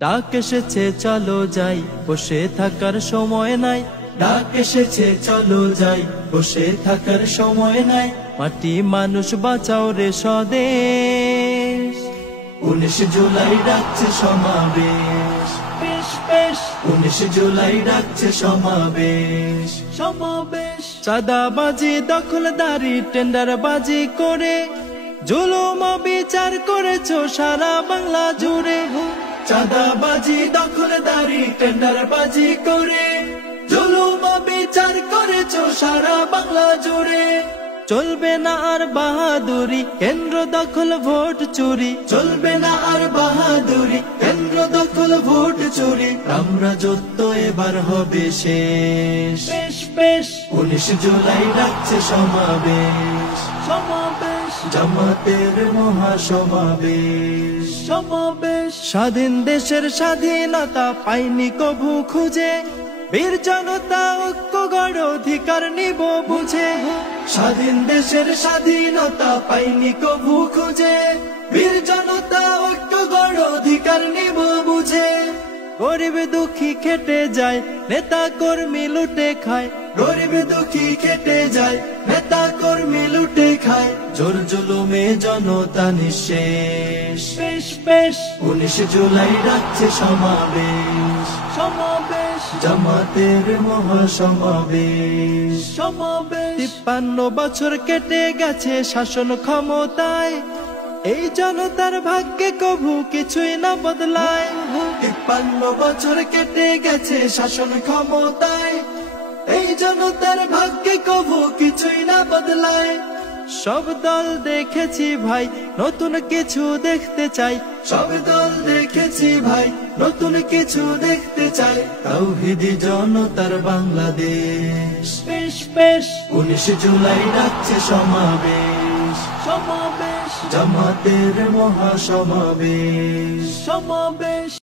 ডাক এসেছে চলো যাই, বসে থাকার সময় নাই। ডাক এসেছে চলো যাই, বসে থাকার সময় নাই। মাটি মানুষ বাঁচাও রে স্বদেশ, 19 জুলাই ডাকছে সমাবেশ। 19 জুলাই ডাকছে সমাবেশ। চাঁদাবাজি, দখলদারি, টেন্ডারবাজি করে জুলুম বিচার করেছো সারা বাংলা জুড়ে। চাঁদাবাজি, দখলদারি, টেন্ডারবাজি করে জুলুম বিচার করেছো সারা বাংলা জুড়ে। চলবে না আর বাহাদুরি, কেন্দ্র দখল ভোট চুরি। চলবে না আর বাহাদুরি, কেন্দ্র দখল ভোট চুরি। আমরা যত এবার হবে শেষ। 19 জুলাই ডাকছে সমাবেশ। জামাতের মহাসমাবেশ। স্বাধীন দেশের স্বাধীনতা পাইনি কভু খুঁজে, বীর জনতা ঐক্য গড় অধিকার নিব বুঝে। স্বাধীন দেশের স্বাধীনতা পাইনি কভু খুঁজে, বীর জনতা ঐক্য গড় অধিকার নিব বুঝে। গরিব দুঃখী খেটে যায়, নেতা কর্মী লুটে খায়। গরিব দুঃখী খেটে যায়, নেতা কর্মী লুটে খায়। জোর জুলুমে জনতা নিঃশেষ। 19 জুলাই ডাকছে সমাবেশ। জামাতের মহাসমাবেশ। 53 বছর কেটে গেছে শাসন ক্ষমতায়, এই জনতার ভাগ্যে কভু কিছুই না বদলায়। 53 বছর কেটে গেছে শাসন ক্ষমতায়, এই জনতার ভাগ্যে কভু কিছুই না বদলায়। সব দল দেখেছি ভাই, নতুন কিছু দেখতে চাই। সব দল দেখেছি ভাই, নতুন কিছু দেখতে চাই। তাওহীদি জনতার বাংলাদেশ। 19 জুলাই ডাকছে সমাবেশ। জামাতের মহাসমাবেশ।